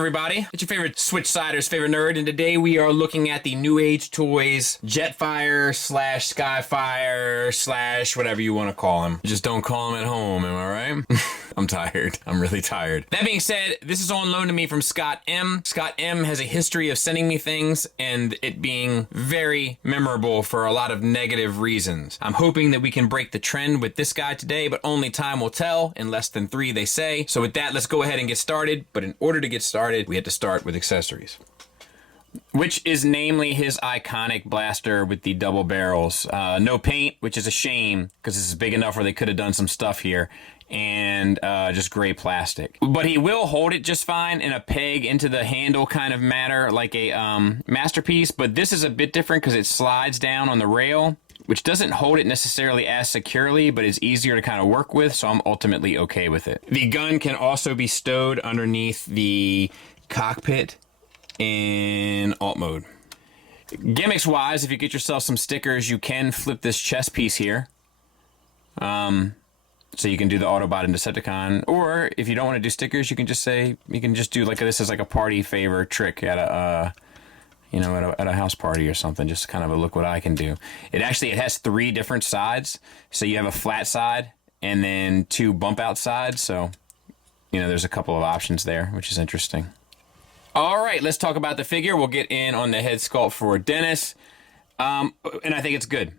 everybody? It's your favorite Switchsider's favorite nerd, and today we are looking at the NewAge Toys Jetfire slash Skyfire slash whatever you want to call him. Just don't call him at home, am I right? I'm tired. I'm really tired. That being said, this is on loan to me from Scott M. Scott M has a history of sending me things and it being very memorable for a lot of negative reasons. I'm hoping that we can break the trend with this guy today, but only time will tell. In less than 3, they say. So with that, let's go ahead and get started. But in order to get started, we had to start with accessories, which is namely his iconic blaster with the double barrels. No paint, which is a shame because this is big enough where they could have done some stuff here, and just gray plastic. But he will hold it just fine in a peg into the handle kind of matter, like a Masterpiece. But this is a bit different because it slides down on the rail, which doesn't hold it necessarily as securely, but is easier to kind of work with, so I'm ultimately okay with it. The gun can also be stowed underneath the cockpit in alt mode. Gimmicks wise, if you get yourself some stickers, you can flip this chest piece here. So you can do the Autobot and Decepticon, or if you don't want to do stickers, you can just say, you can just do like this as like a party favor trick at a, you know, at a house party or something, just kind of a look what I can do. It has 3 different sides. So you have a flat side and then 2 bump out sides. So, you know, there's a couple of options there, which is interesting. All right, let's talk about the figure. We'll get in on the head sculpt for Dennis. And I think it's good.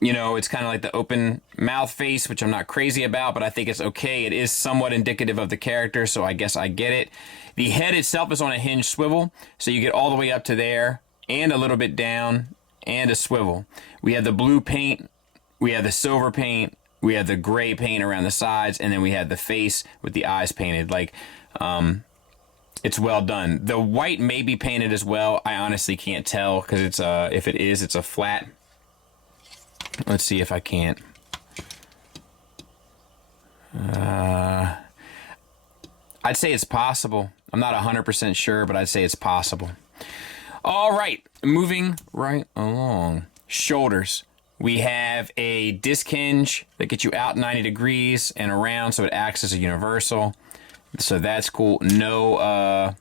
You know, it's kind of like the open mouth face, which I'm not crazy about, but I think it's okay. It is somewhat indicative of the character, so I guess I get it. The head itself is on a hinge swivel, so you get all the way up to there, and a little bit down, and a swivel. We have the blue paint, we have the silver paint, we have the gray paint around the sides, and then we have the face with the eyes painted. Like, it's well done. The white may be painted as well. I honestly can't tell, because it's if it is, it's a flat. Let's see if I can't. I'd say it's possible. I'm not 100% sure, but I'd say it's possible. All right, moving right along. Shoulders. We have a disc hinge that gets you out 90 degrees and around, so it acts as a universal. So that's cool. No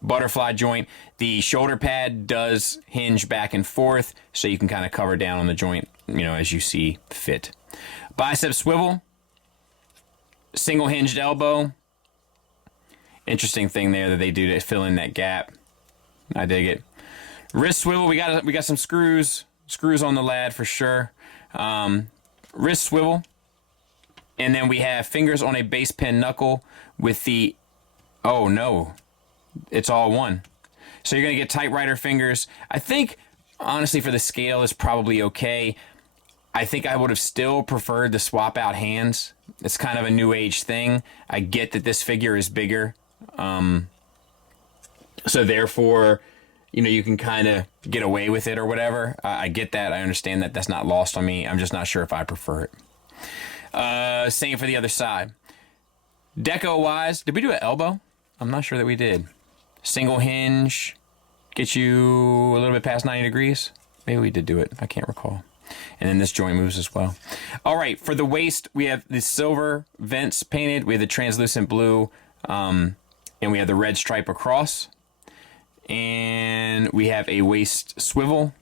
butterfly joint. The shoulder pad does hinge back and forth, so you can kind of cover down on the joint, you know, as you see fit. Bicep swivel, single hinged elbow. Interesting thing there that they do to fill in that gap. I dig it. Wrist swivel, we got some screws on the lad for sure. Wrist swivel, and then we have fingers on a base pin knuckle with the, oh no, it's all one. So you're gonna get typewriter fingers. I think, honestly, for the scale is probably okay. I think I would have still preferred the swap out hands. It's kind of a new age thing. I get that this figure is bigger. So therefore, you know, you can kind of get away with it or whatever. I get that. I understand that. That's not lost on me. I'm just not sure if I prefer it. Same for the other side. Deco wise, did we do an elbow? I'm not sure that we did. Single hinge, get you a little bit past 90 degrees. Maybe we did do it. I can't recall. And then this joint moves as well. All right, for the waist, we have the silver vents painted. We have the translucent blue, and we have the red stripe across. And we have a waist swivel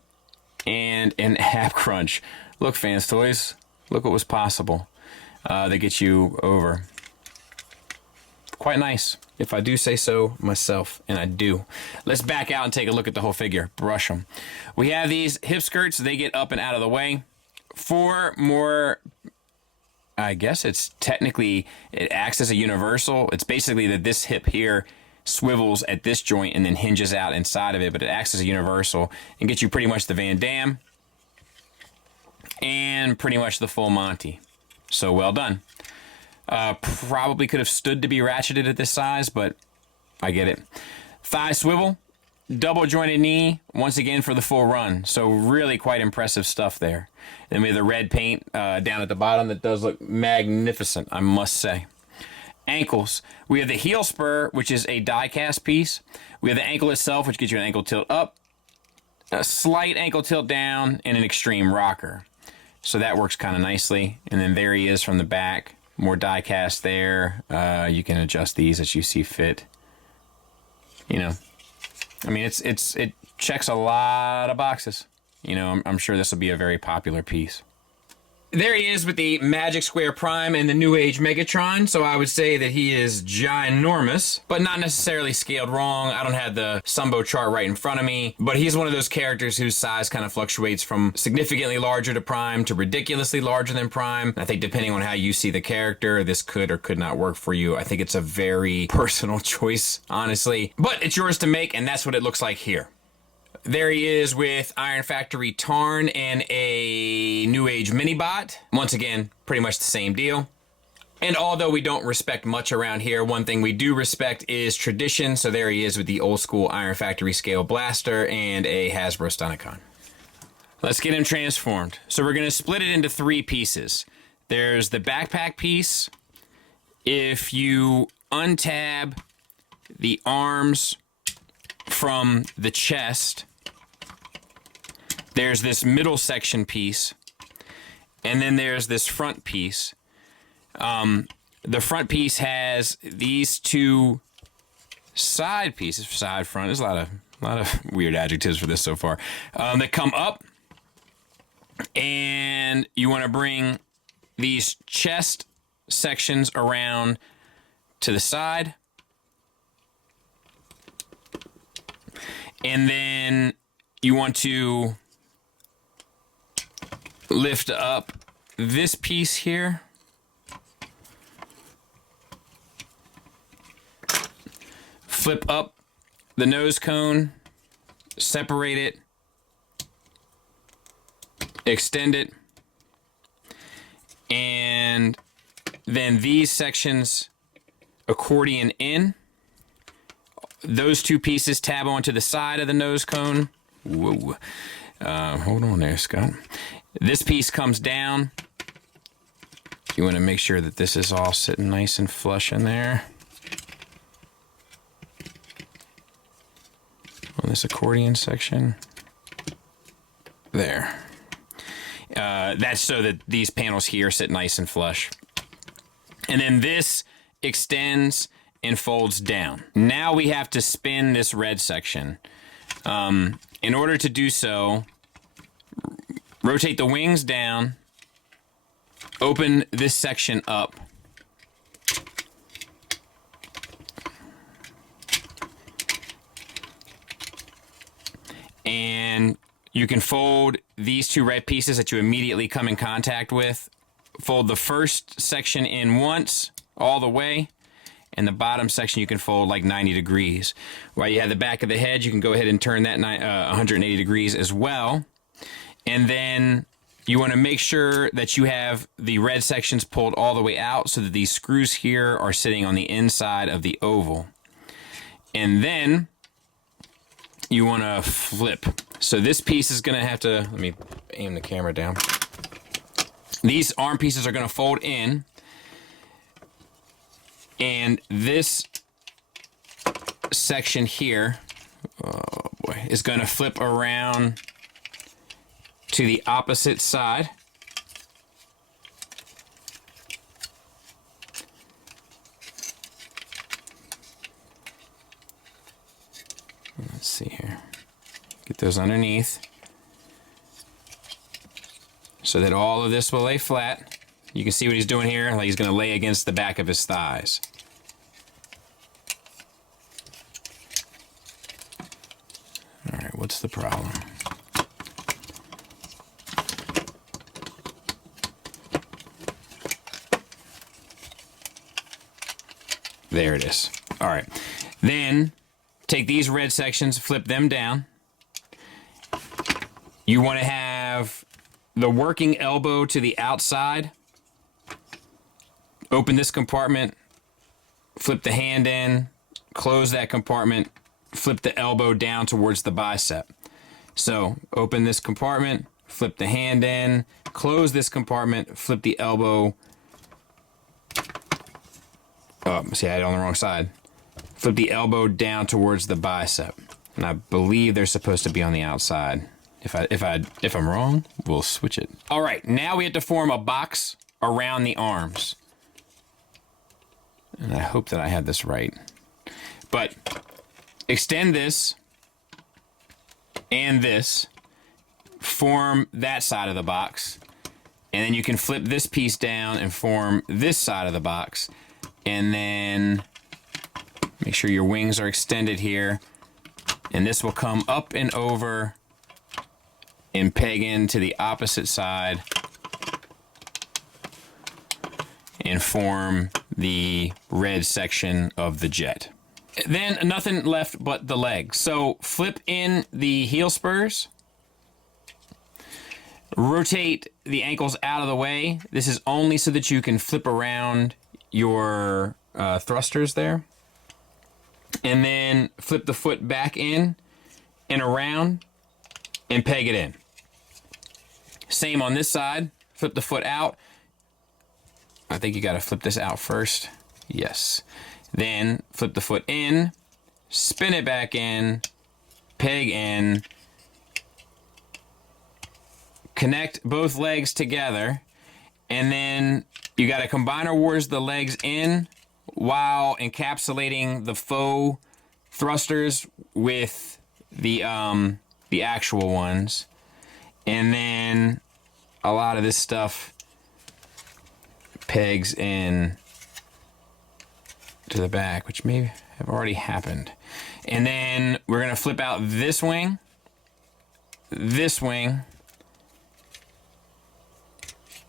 and an ab crunch. Look, Fans Toys, look what was possible. That gets you over. Quite nice, if I do say so myself, and I do. Let's back out and take a look at the whole figure. Brush them. We have these hip skirts. They get up and out of the way. 4 more, I guess it's technically, it acts as a universal. It's basically that this hip here swivels at this joint and then hinges out inside of it, but it acts as a universal and gets you pretty much the Van Damme and pretty much the full Monty. So well done. Probably could have stood to be ratcheted at this size, but I get it. Thigh swivel, double jointed knee, once again for the full run. So really quite impressive stuff there. Then we have the red paint down at the bottom that does look magnificent, I must say. Ankles. We have the heel spur, which is a die cast piece. We have the ankle itself, which gets you an ankle tilt up, a slight ankle tilt down, and an extreme rocker. So that works kind of nicely. And then there he is from the back. More die cast there. You can adjust these as you see fit. you know, I mean, it checks a lot of boxes. You know, I'm sure this will be a very popular piece. There he is with the Magic Square Prime and the NewAge Megatron, so I would say that he is ginormous, but not necessarily scaled wrong. I don't have the Sumbo chart right in front of me, but he's one of those characters whose size kind of fluctuates from significantly larger to Prime to ridiculously larger than Prime. I think depending on how you see the character, this could or could not work for you. I think it's a very personal choice, honestly, but it's yours to make, and that's what it looks like here. There he is with Iron Factory Tarn and a NewAge Minibot. Once again, pretty much the same deal. And although we don't respect much around here, one thing we do respect is tradition. So there he is with the old school Iron Factory Scale Blaster and a Hasbro Stunticon. Let's get him transformed. So we're going to split it into 3 pieces. There's the backpack piece. If you untab the arms from the chest, there's this middle section piece, and then there's this front piece. The front piece has these 2 side pieces, side, front. There's a lot of weird adjectives for this so far. That come up, and you want to bring these chest sections around to the side, and then you want to lift up this piece here, flip up the nose cone, separate it, extend it, and then these sections accordion in. Those 2 pieces tab onto the side of the nose cone. Whoa. Hold on there, Scott. This piece comes down. You want to make sure that this is all sitting nice and flush in there. On this accordion section. There. That's so that these panels here sit nice and flush. And then this extends and folds down. Now we have to spin this red section. In order to do so, rotate the wings down, open this section up, and you can fold these 2 red pieces that you immediately come in contact with. Fold the first section in once, all the way, and the bottom section you can fold like 90 degrees. While you have the back of the head, you can go ahead and turn that 180 degrees as well. And then you want to make sure that you have the red sections pulled all the way out so that these screws here are sitting on the inside of the oval. And then you want to flip. So this piece is going to have to, let me aim the camera down. These arm pieces are going to fold in. And this section here, oh boy, is going to flip around to the opposite side. Let's see here. Get those underneath so that all of this will lay flat. You can see what he's doing here, like he's going to lay against the back of his thighs. All right, what's the problem? There it is. All right. Then take these red sections, flip them down. You want to have the working elbow to the outside. Open this compartment, flip the hand in, close that compartment, flip the elbow down towards the bicep. So open this compartment, flip the hand in, close this compartment, flip the elbow. Oh, see, I had it on the wrong side. Flip the elbow down towards the bicep. And I believe they're supposed to be on the outside. If I'm wrong, we'll switch it. All right, now we have to form a box around the arms. And I hope that I have this right. But extend this and this, form that side of the box, and then you can flip this piece down and form this side of the box, and then make sure your wings are extended here, and this will come up and over and peg into the opposite side and form the red section of the jet. Then nothing left but the legs. So flip in the heel spurs, rotate the ankles out of the way. This is only so that you can flip around your thrusters there. And then flip the foot back in and around and peg it in. Same on this side. Flip the foot out. I think you got to flip this out first. Yes. Then flip the foot in, spin it back in, peg in, connect both legs together, and then you got to combiner wars the legs in while encapsulating the faux thrusters with the actual ones. And then a lot of this stuff pegs in to the back, which may have already happened. And then we're going to flip out this wing, this wing,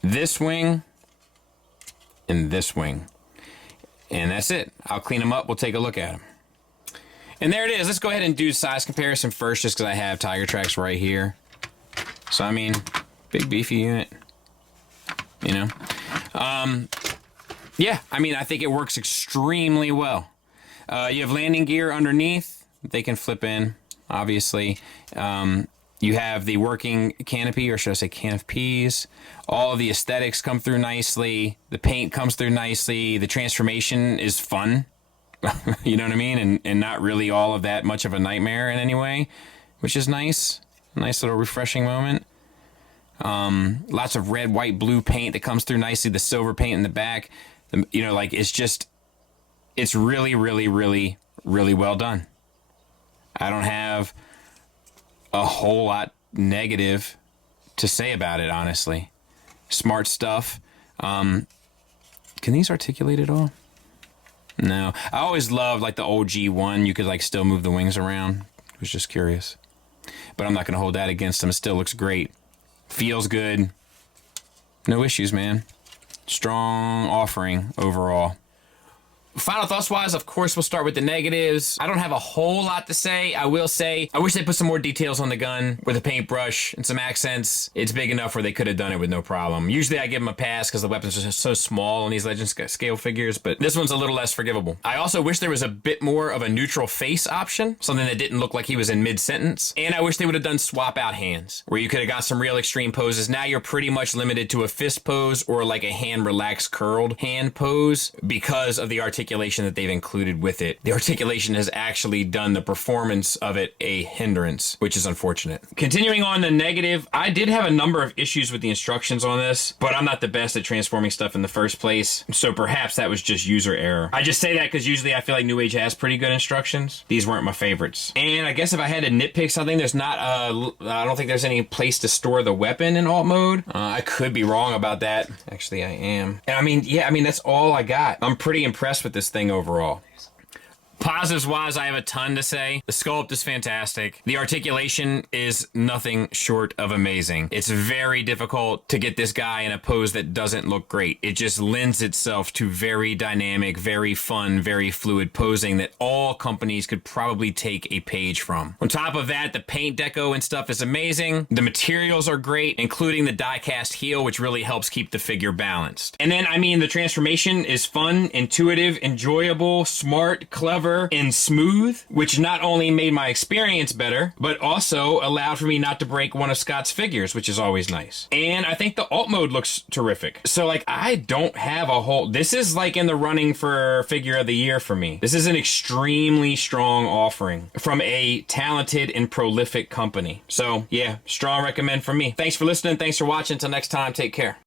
this wing, and this wing. And that's it. I'll clean them up. We'll take a look at them. And there it is. Let's go ahead and do size comparison first, just because I have Tiger Tracks right here. So, I mean, big beefy unit, you know. Yeah, I mean, I think it works extremely well. You have landing gear underneath. They can flip in, obviously. You have the working canopy, or should I say canopies. All of the aesthetics come through nicely. The paint comes through nicely. The transformation is fun. You know what I mean? And not really all of that much of a nightmare in any way, which is nice. Nice little refreshing moment. Lots of red, white, blue paint that comes through nicely. The silver paint in the back. You know, like, it's really, really, really, really well done. I don't have a whole lot negative to say about it, honestly. Smart stuff. Can these articulate at all? No. I always loved, like, the old G1. You could, like, still move the wings around. I was just curious. But I'm not going to hold that against them. It still looks great. Feels good. No issues, man. Strong offering overall. Final thoughts wise, of course, we'll start with the negatives. I don't have a whole lot to say. I will say, I wish they put some more details on the gun with a paintbrush and some accents. It's big enough where they could have done it with no problem. Usually I give them a pass because the weapons are so small on these Legend scale figures, but this one's a little less forgivable. I also wish there was a bit more of a neutral face option, something that didn't look like he was in mid-sentence. And I wish they would have done swap out hands, where you could have got some real extreme poses. Now you're pretty much limited to a fist pose or like a hand relaxed curled hand pose because of the articulation that they've included with it. The articulation has actually done the performance of it a hindrance, which is unfortunate. Continuing on the negative, I did have a number of issues with the instructions on this, but I'm not the best at transforming stuff in the first place, so perhaps that was just user error. I just say that because usually I feel like NewAge has pretty good instructions. These weren't my favorites. And I guess if I had to nitpick something, there's not I don't think there's any place to store the weapon in alt mode. I could be wrong about that. Actually, I am. And I mean, that's all I got. I'm pretty impressed with this thing overall. Positives wise, I have a ton to say. The sculpt is fantastic. The articulation is nothing short of amazing. It's very difficult to get this guy in a pose that doesn't look great. It just lends itself to very dynamic, very fun, very fluid posing that all companies could probably take a page from. On top of that, the paint deco and stuff is amazing. The materials are great, including the die-cast heel, which really helps keep the figure balanced. And then, I mean, the transformation is fun, intuitive, enjoyable, smart, clever, and smooth, which not only made my experience better, but also allowed for me not to break one of Scott's figures, which is always nice. And I think the alt mode looks terrific. So, like, I don't have a whole... This is, like, in the running for figure of the year for me. This is an extremely strong offering from a talented and prolific company. So, yeah, strong recommend from me. Thanks for listening. Thanks for watching. Until next time, take care.